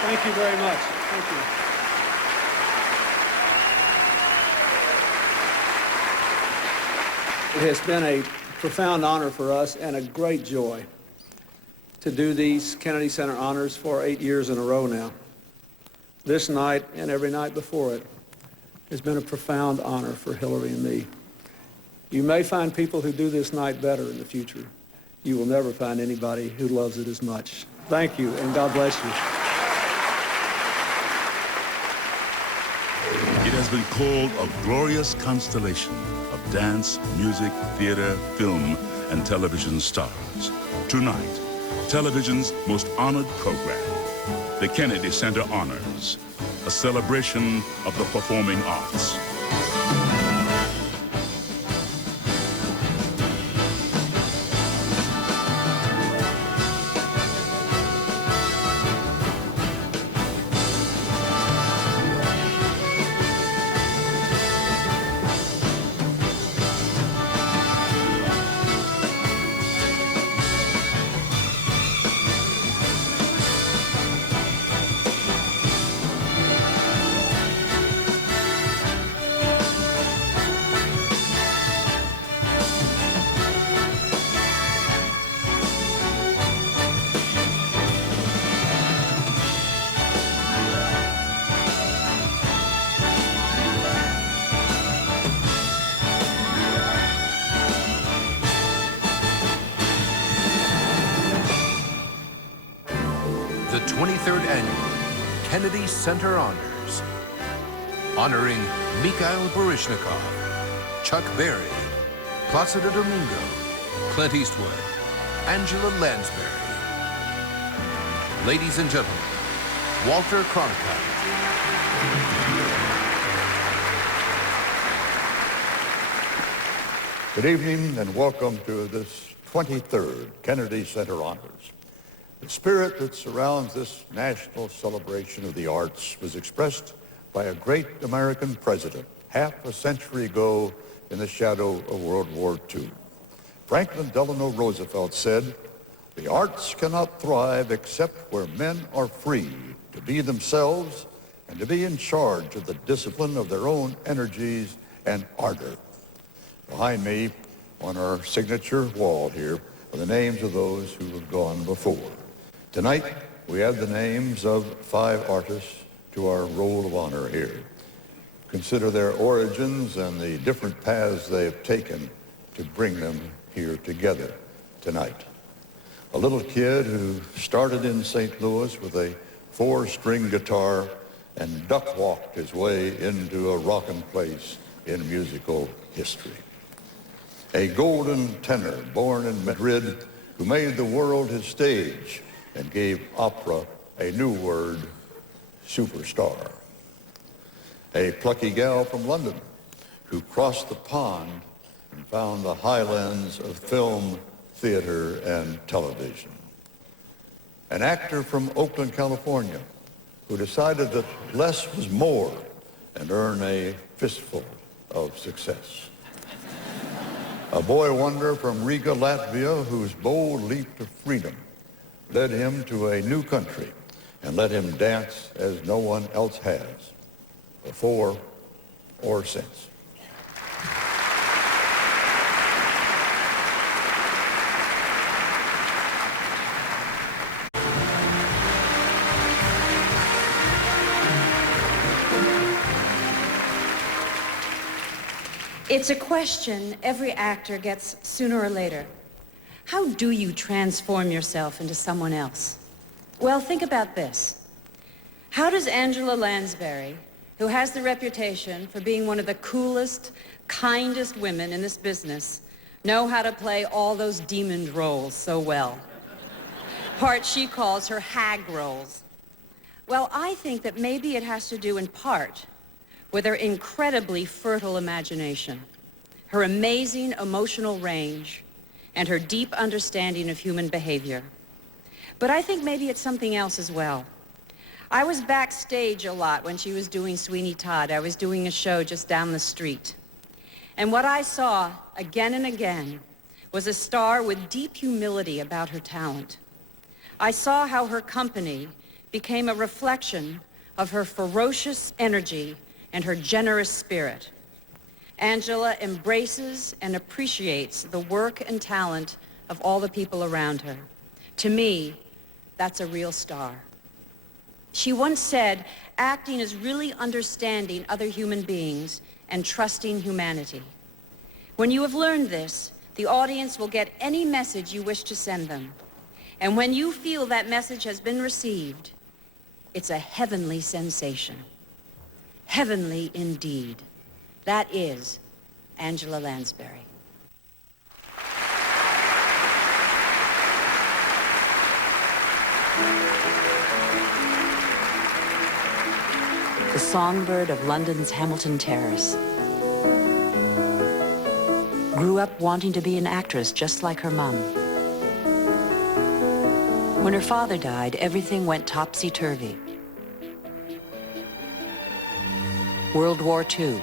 Thank you very much. Thank you. It has been a profound honor for us and a great joy to do these Kennedy Center honors for 8 years in a row now. This night and every night before it has been a profound honor for Hillary and me. You may find people who do this night better in the future. You will never find anybody who loves it as much. Thank you, and God bless you. It has been called a glorious constellation of dance, music, theater, film, and television stars. Tonight, television's most honored program, the Kennedy Center Honors, a celebration of the performing arts. The 23rd Annual Kennedy Center Honors, honoring Mikhail Baryshnikov, Chuck Berry, Placido Domingo, Clint Eastwood, Angela Lansbury. Ladies and gentlemen, Walter Cronkite. Good evening and welcome to this 23rd Kennedy Center Honors. The spirit that surrounds this national celebration of the arts was expressed by a great American president half a century ago in the shadow of World War II. Franklin Delano Roosevelt said, "The arts cannot thrive except where men are free to be themselves and to be in charge of the discipline of their own energies and ardor." Behind me on our signature wall here are the names of those who have gone before. Tonight, we add the names of 5 artists to our roll of honor here. Consider their origins and the different paths they have taken to bring them here together tonight. A little kid who started in St. Louis with a 4-string guitar and duck-walked his way into a rockin' place in musical history. A golden tenor born in Madrid who made the world his stage and gave opera a new word, superstar. A plucky gal from London who crossed the pond and found the highlands of film, theater, and television. An actor from Oakland, California, who decided that less was more and earned a fistful of success. A boy wonder from Riga, Latvia, whose bold leap to freedom led him to a new country and let him dance as no one else has, before or since. It's a question every actor gets sooner or later. How do you transform yourself into someone else? Well, think about this. How does Angela Lansbury, who has the reputation for being one of the coolest, kindest women in this business, know how to play all those demon roles so well? Parts she calls her hag roles. Well, I think that maybe it has to do in part with her incredibly fertile imagination, her amazing emotional range, and her deep understanding of human behavior. But I think maybe it's something else as well. I was backstage a lot when she was doing Sweeney Todd. I was doing a show just down the street. And what I saw again and again was a star with deep humility about her talent. I saw how her company became a reflection of her ferocious energy and her generous spirit. Angela embraces and appreciates the work and talent of all the people around her. To me, that's a real star. She once said, acting is really understanding other human beings and trusting humanity. When you have learned this, the audience will get any message you wish to send them. And when you feel that message has been received, it's a heavenly sensation. Heavenly indeed. That is Angela Lansbury. The songbird of London's Hamilton Terrace. Grew up wanting to be an actress just like her mom. When her father died, everything went topsy-turvy. World War II.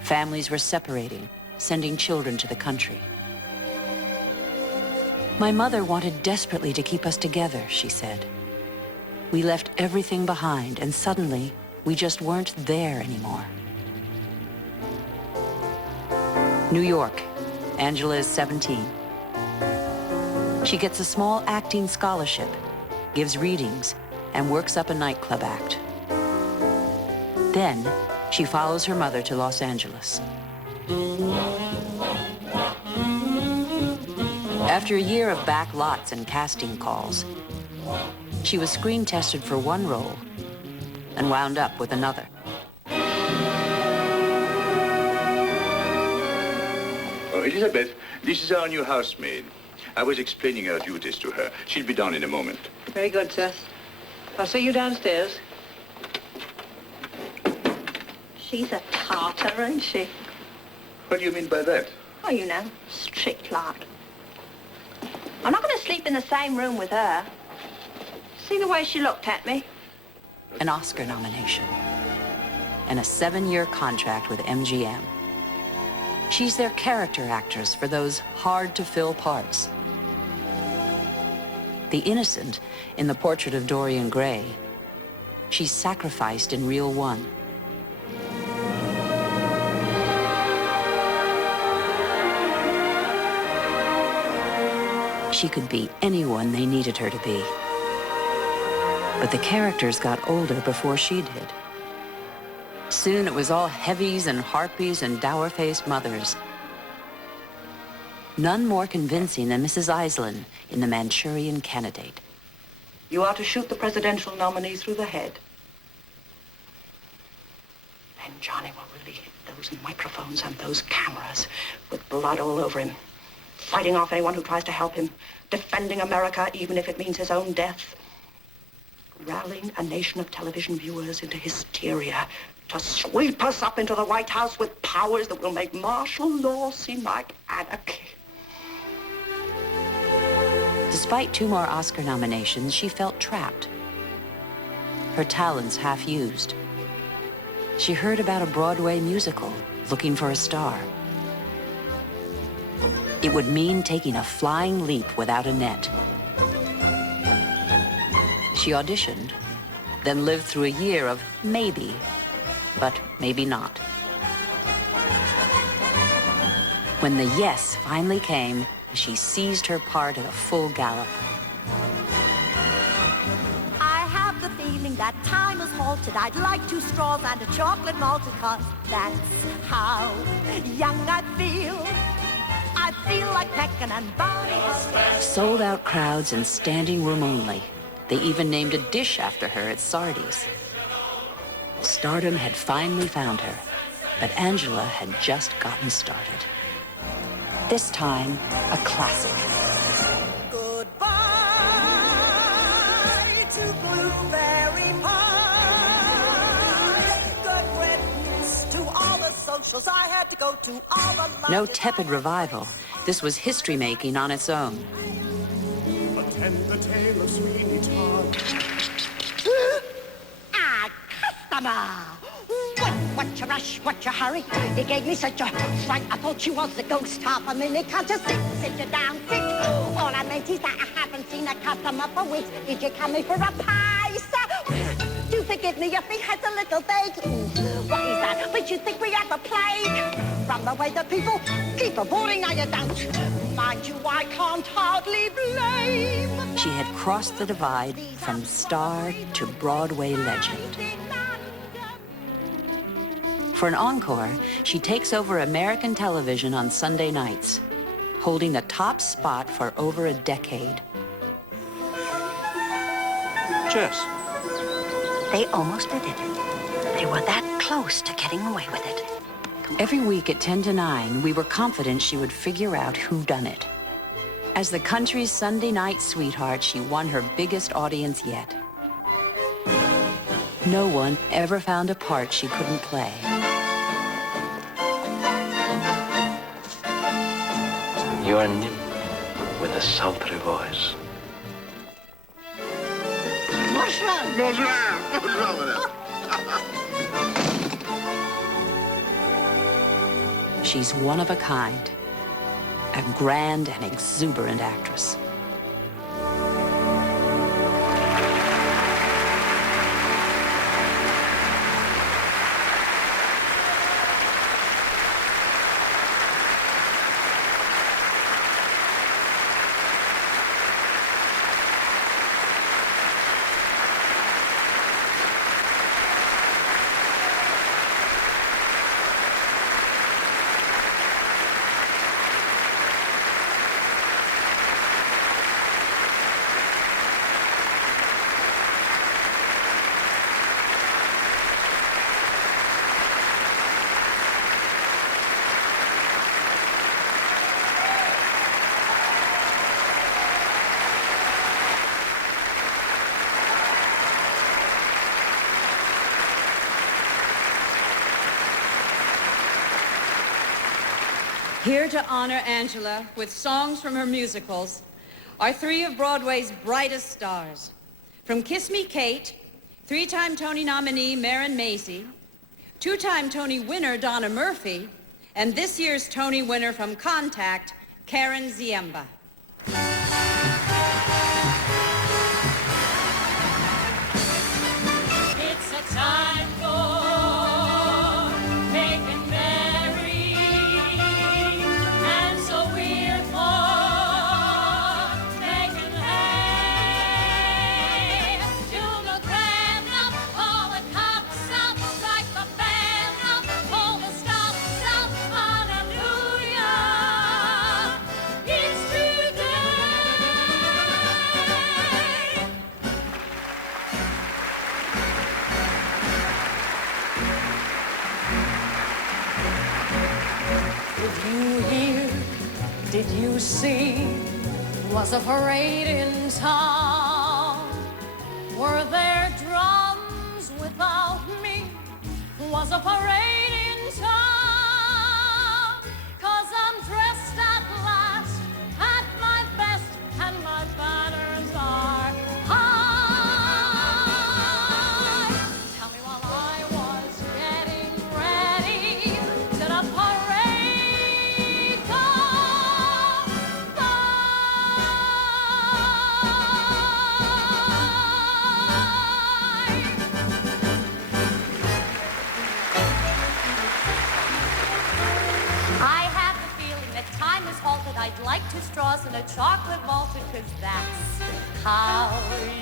Families were separating, sending children to the country. My mother wanted desperately to keep us together, she said. We left everything behind, and suddenly, we just weren't there anymore. New York. Angela is 17. She gets a small acting scholarship, gives readings, and works up a nightclub act. Then, she follows her mother to Los Angeles. After a year of back lots and casting calls, she was screen tested for one role and wound up with another. Oh, Elizabeth, this is our new housemaid. I was explaining her duties to her. She'll be down in a moment. Very good, Seth. I'll see you downstairs. She's a tartar, isn't she? What do you mean by that? Oh, you know, strict like. I'm not going to sleep in the same room with her. See the way she looked at me? An Oscar nomination and a 7-year contract with MGM. She's their character actress for those hard-to-fill parts. The innocent in The Portrait of Dorian Gray, she's sacrificed in Reel 1. She could be anyone they needed her to be. But the characters got older before she did. Soon it was all heavies and harpies and dour-faced mothers. None more convincing than Mrs. Iselin in The Manchurian Candidate. You are to shoot the presidential nominee through the head. Then Johnny will really hit those microphones and those cameras with blood all over him, fighting off anyone who tries to help him, defending America even if it means his own death, rallying a nation of television viewers into hysteria to sweep us up into the White House with powers that will make martial law seem like anarchy. Despite 2 more Oscar nominations, she felt trapped. Her talents half used. She heard about a Broadway musical, looking for a star. It would mean taking a flying leap without a net. She auditioned, then lived through a year of maybe, but maybe not. When the yes finally came, she seized her part at a full gallop. I have the feeling that time has halted. I'd like 2 straws and a chocolate malted, 'cause that's how young I feel. I feel like pecking and bounty. Sold out crowds and standing room only. They even named a dish after her at Sardi's. Stardom had finally found her, but Angela had just gotten started. This time, a classic. Goodbye to blueberry pie. Good riddance to all the socials I had to go to, all the No tepid revival. This was history-making on its own. Attend the tale of Sweeney Todd. customer. What you rush, what you hurry? You gave me such a fright. I thought you was the ghost half a minute. Can't you sit you down, sit? All I meant is that I haven't seen a customer for weeks. Did you come in for a pie? forgive me if he has a little bacon. What is that? But you think we have a plague? From the way the people keep aborting, now you don't. Mind you, I can't hardly blame. She had crossed the divide from star to Broadway legend. For an encore, she takes over American television on Sunday nights, holding the top spot for over a decade. Jess. They almost did it. They were that close to getting away with it. Every week at 10 to 9, we were confident she would figure out who done it. As the country's Sunday night sweetheart, she won her biggest audience yet. No one ever found a part she couldn't play. You're a nymph with a sultry voice. What's wrong? What's wrong? What's wrong with that? She's one of a kind, a grand and exuberant actress. Here to honor Angela with songs from her musicals are three of Broadway's brightest stars. From Kiss Me, Kate, three-time Tony nominee Marin Mazzie, two-time Tony winner Donna Murphy, and this year's Tony winner from Contact, Karen Ziemba. It's a time for making merry, and so we're for making hay. Till the grand up, all the cops up, like the band up, all the stops up, hallelujah. It's today. Did you hear? Did you see? Was a parade in town. Were there drums without me? Was a parade in town. 'Cause I'm dressed at last, at my best, and my banners are high. Tell me while I was getting ready, did a parade go by? I have the feeling that time has halted. I'd like 2 straws and a chocolate malted, 'cause that's how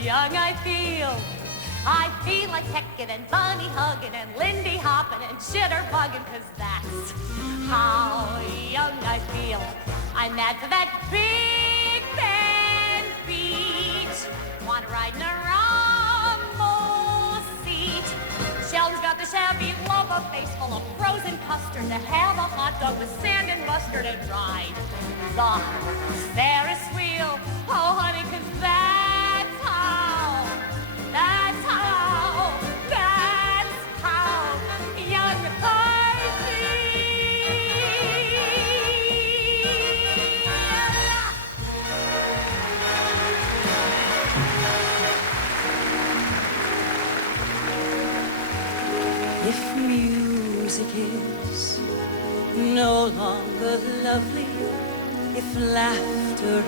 young I feel. I feel like heckin' and bunny hugging and Lindy hopping and jitterbugging, 'cause that's how young I feel. I'm mad for that big band beat. Wanna ride in a rumble seat. Sheldon's got the Chevy Lobo face full of frozen custard, to have a hot dog with sand and mustard, and ride the Ferris wheel. Oh, honey, 'cause that's how young I If music is no longer lovely, if laughter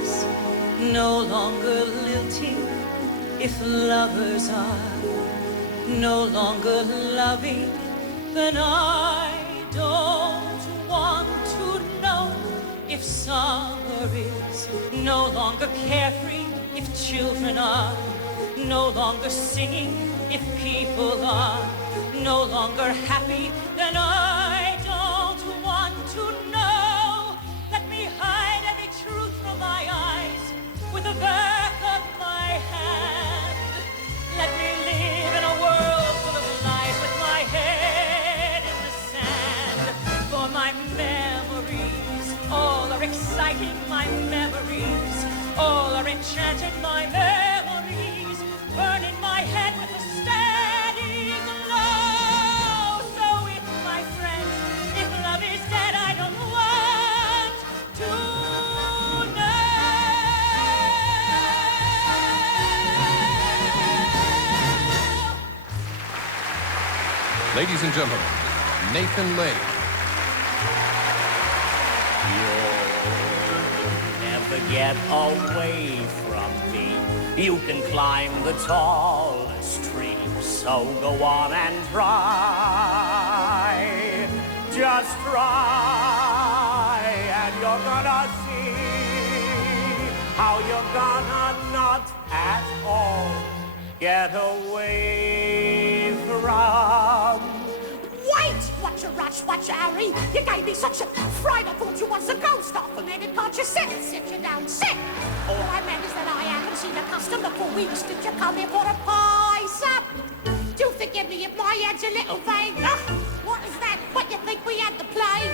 is no longer lilting, if lovers are no longer loving, then I don't want to know if summer is no longer carefree, if children are no longer singing, if people are no longer happy, then I don't want to know. Let me hide every truth from my eyes with the back of my hand. Let me live in a world full of lies with my head in the sand. For my memories all are exciting, my memories all are enchanting, my memories burn in my head with a steady glow. So if my friend, if love is dead, I don't want to know. Ladies and gentlemen, Nathan Lane. You'll never get away from me. You can climb the tallest tree, so go on and try. Just try, and you're gonna see how you're gonna not at all get away from. Wait! Watch your rush, watch your hurry. You gave me such a fright, I thought you was a ghost. Half a minute, can't you sit? Sit you down, sit. All I meant is that I haven't seen a customer for weeks. Did you come here for a pie, sir? Do forgive me if my head's a little vague. What is that? What, you think we had the plague?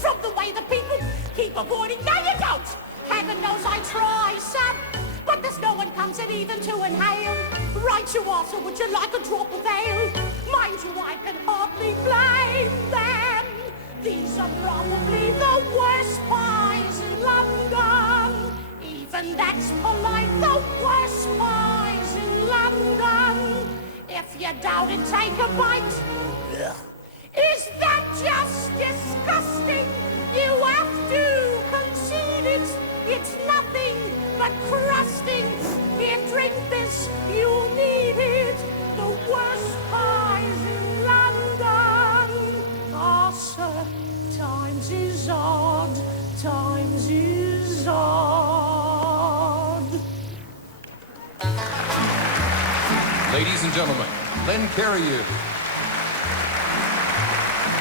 From the way the people keep avoiding. No, you don't! Heaven knows I try, sir. But there's no one comes in even to inhale. Right you are, so would you like a drop of ale? Mind you, I can hardly blame them. These are probably the worst pies in London. Even that's polite, the worst pies in London. If you doubt it, take a bite. Ugh. Is that just disgusting? You have to concede it. It's nothing but crusting. Here, drink this, you need it. The worst pies in London. Ah, sir, times is odd, times is odd. Ladies and gentlemen, Len Cariou.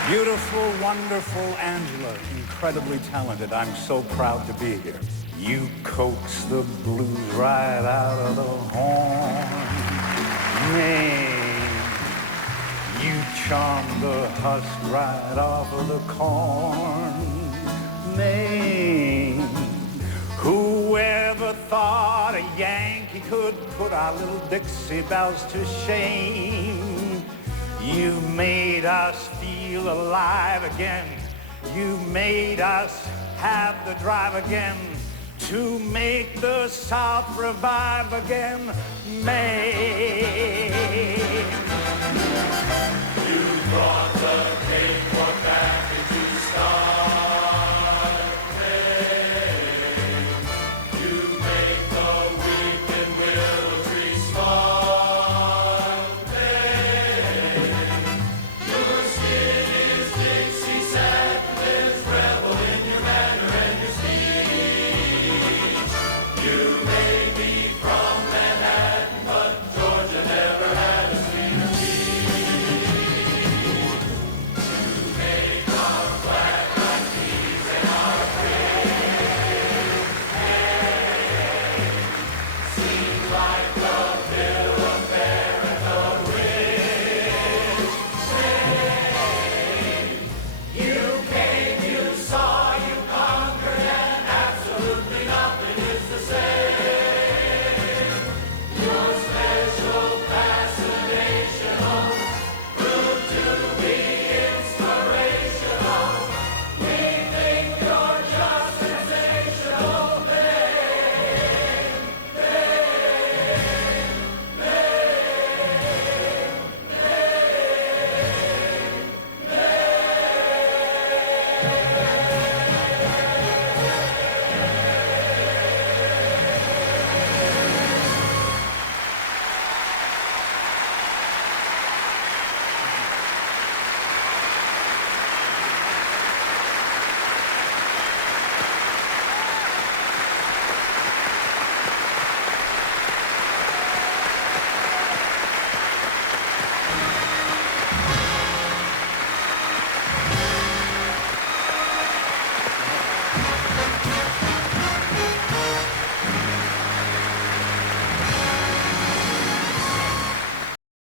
Beautiful, wonderful Angela, incredibly talented. I'm so proud to be here. You coax the blues right out of the horn. Mame, you charm the husk right off of the corn. Mame, whoever thought a Yankee could put our little Dixie bells to shame? You made us feel alive again. You made us have the drive again to make the South revive again. Mame.